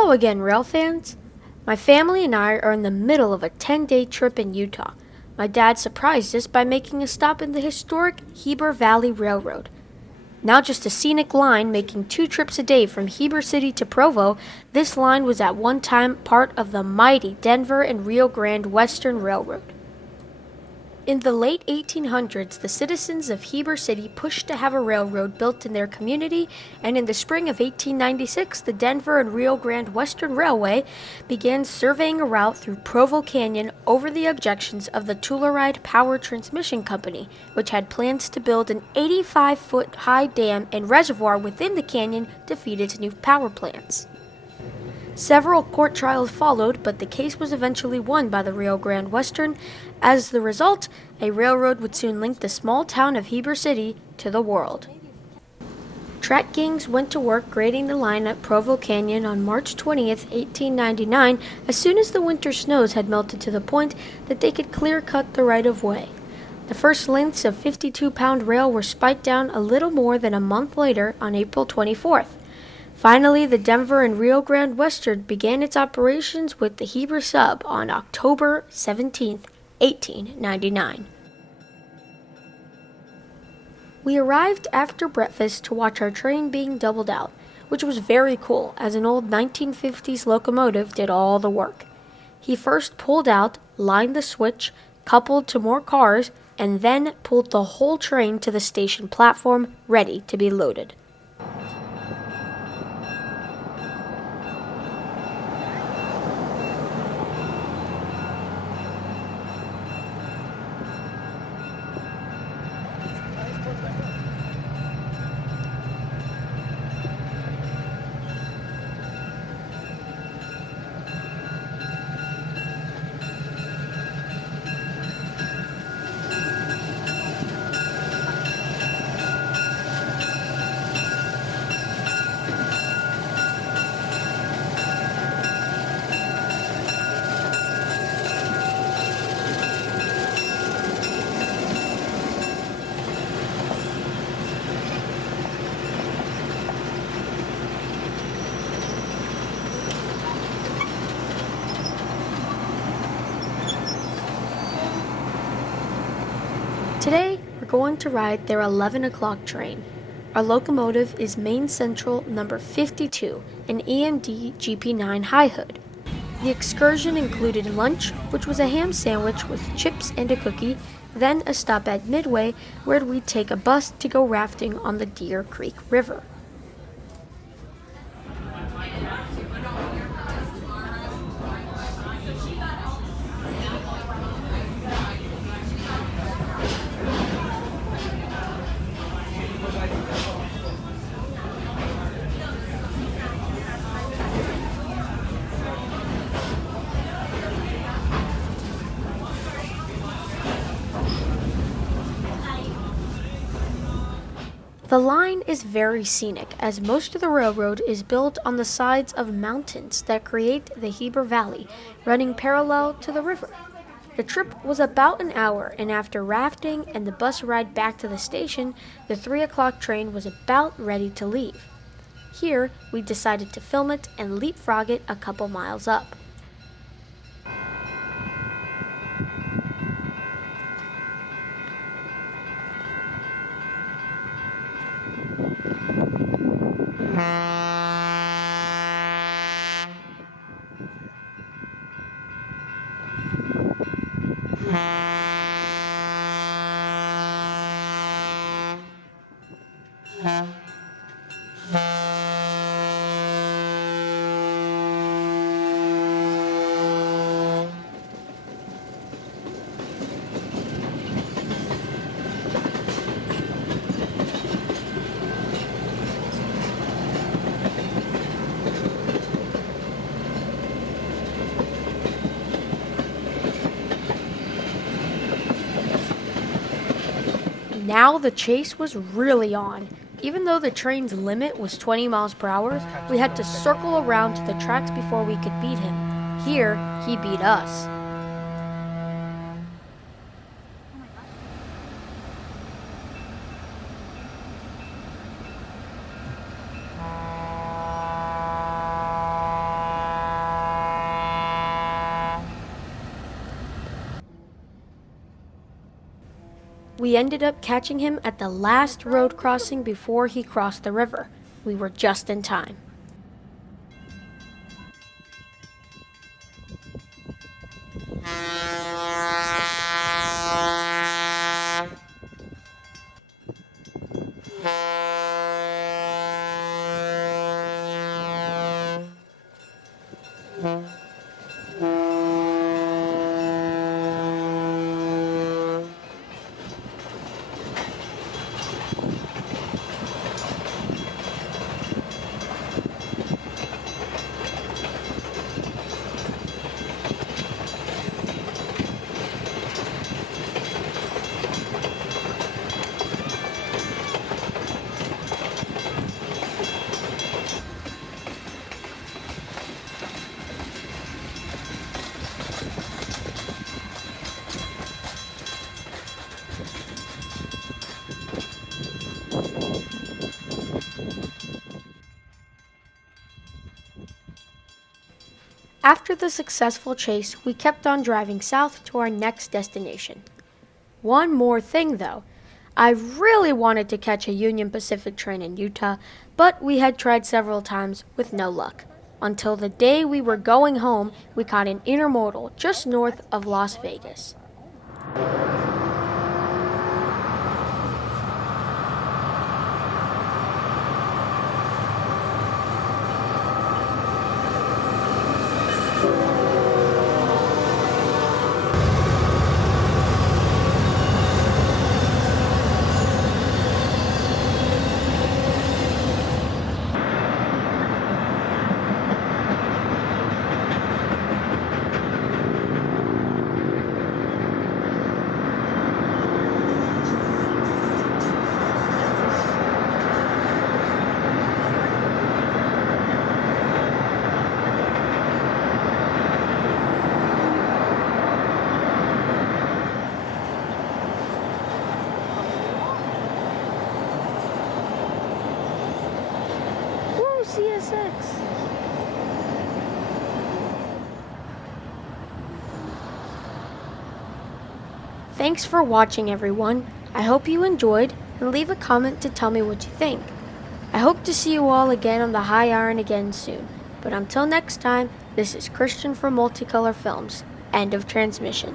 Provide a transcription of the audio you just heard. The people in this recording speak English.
Hello again, rail fans. My family and I are in the middle of a 10-day trip in Utah. My dad surprised us by making a stop in the historic Heber Valley Railroad. Now just a scenic line making 2 trips a day from Heber City to Provo, this line was at one time part of the mighty Denver and Rio Grande Western Railroad. In the late 1800s, the citizens of Heber City pushed to have a railroad built in their community, and in the spring of 1896, the Denver and Rio Grande Western Railway began surveying a route through Provo Canyon over the objections of the Telluride Power Transmission Company, which had plans to build an 85-foot-high dam and reservoir within the canyon to feed its new power plants. Several court trials followed, but the case was eventually won by the Rio Grande Western. As the result, a railroad would soon link the small town of Heber City to the world. Track gangs went to work grading the line at Provo Canyon on March 20th, 1899, as soon as the winter snows had melted to the point that they could clear-cut the right-of-way. The first lengths of 52-pound rail were spiked down a little more than a month later on April 24th. Finally, the Denver and Rio Grande Western began its operations with the Heber Sub on October 17, 1899. We arrived after breakfast to watch our train being doubled out, which was very cool as an old 1950s locomotive did all the work. He first pulled out, lined the switch, coupled to more cars, and then pulled the whole train to the station platform, ready to be loaded. Today, we're going to ride their 11 o'clock train. Our locomotive is Main Central number 52, an EMD GP9 high hood. The excursion included lunch, which was a ham sandwich with chips and a cookie, then a stop at Midway where we'd take a bus to go rafting on the Deer Creek River. The line is very scenic, as most of the railroad is built on the sides of mountains that create the Heber Valley, running parallel to the river. The trip was about an hour, and after rafting and the bus ride back to the station, the 3 o'clock train was about ready to leave. Here, we decided to film it and leapfrog it a couple miles up. Now the chase was really on. Even though the train's limit was 20 miles per hour, we had to circle around to the tracks before we could beat him. Here, he beat us. we ended up catching him at the last road crossing before he crossed the river. We were just in time. After the successful chase, we kept on driving south to our next destination. One more thing though, I really wanted to catch a Union Pacific train in Utah, but we had tried several times with no luck. Until the day we were going home, we caught an intermodal just north of Las Vegas. CSX. Thanks for watching, everyone. I hope you enjoyed, and leave a comment to tell me what you think. I hope to see you all again on the high iron again soon. But until next time, this is Christian from Multicolor Films. End of transmission.